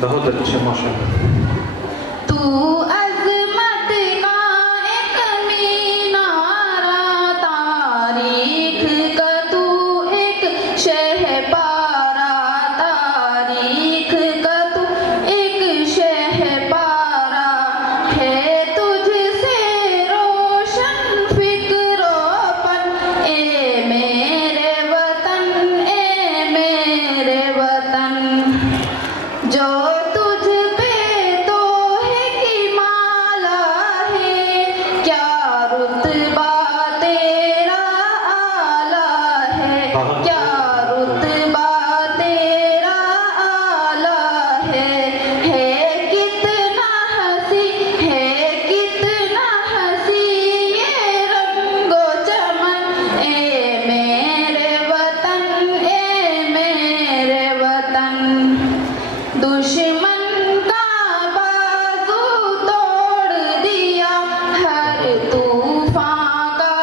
बहुत अच्छे माशाअल्लाह। तू अज़मत का एक मीनारा, तारीख का तू एक शहपारा, तारीख का तू एक शहपारा है। तुझसे रोशन फिक्रोपन ए मेरे वतन, ए मेरे वतन। जो तुझ पे तो है कि माला है, क्या रुतबा तेरा आला है, क्या रुतबा तेरा आला है कितना हंसी, है कितना हंसी ये रंगो चमन ए मेरे वतन, ए मेरे वतन। दुश्मन का बाजू तोड़ दिया, हर तूफान का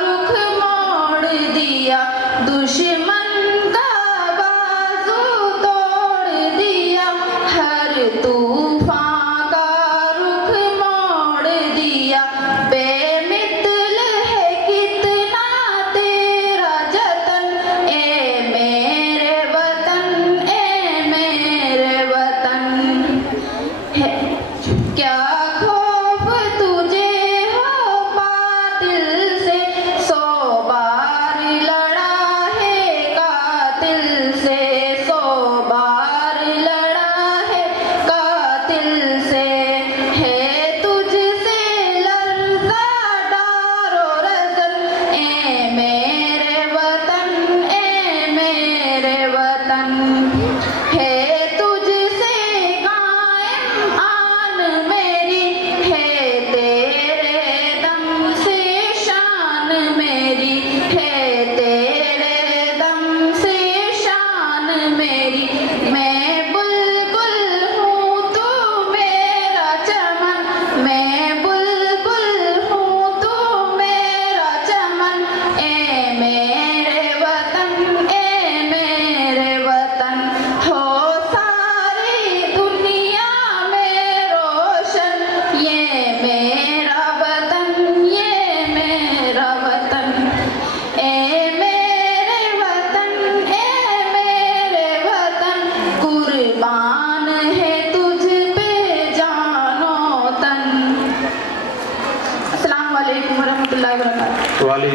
रुख मोड़ दिया। दुश्मन का बाजू तोड़ दिया, हर तूफान का रुख मोड़ दिया। बेमिसल है कितना तेरा जतन ए मेरे वतन, ए मेरे वतन। है क्या खौफ तुझे हो बातिल से, 100 बार लड़ा है कातिल से, 100 बार लड़ा है कातिल से। है तुझसे लर्ज़ा डारो रज़न ए मेरे वतन, ए मेरे वतन। है तुझसे कायम आन मेरी, है तेरे दम से शान मेरी, है तेरे दम से शान मेरी। मैं बुलबुल हूँ तू मेरा चमन, मैं बुलबुल हूँ तू मेरा चमन ए मेरे वतन, ए मेरे वतन। हो सारी दुनिया में रोशन ये मेरा वतन, ये मेरा वतन ए मेरे वतन, ए मेरे वतन। कुर्बान है तुझ पे जानो तन। अस्सलाम वालेकुम वरहमतुल्लाहि वबरकातुहू। वाले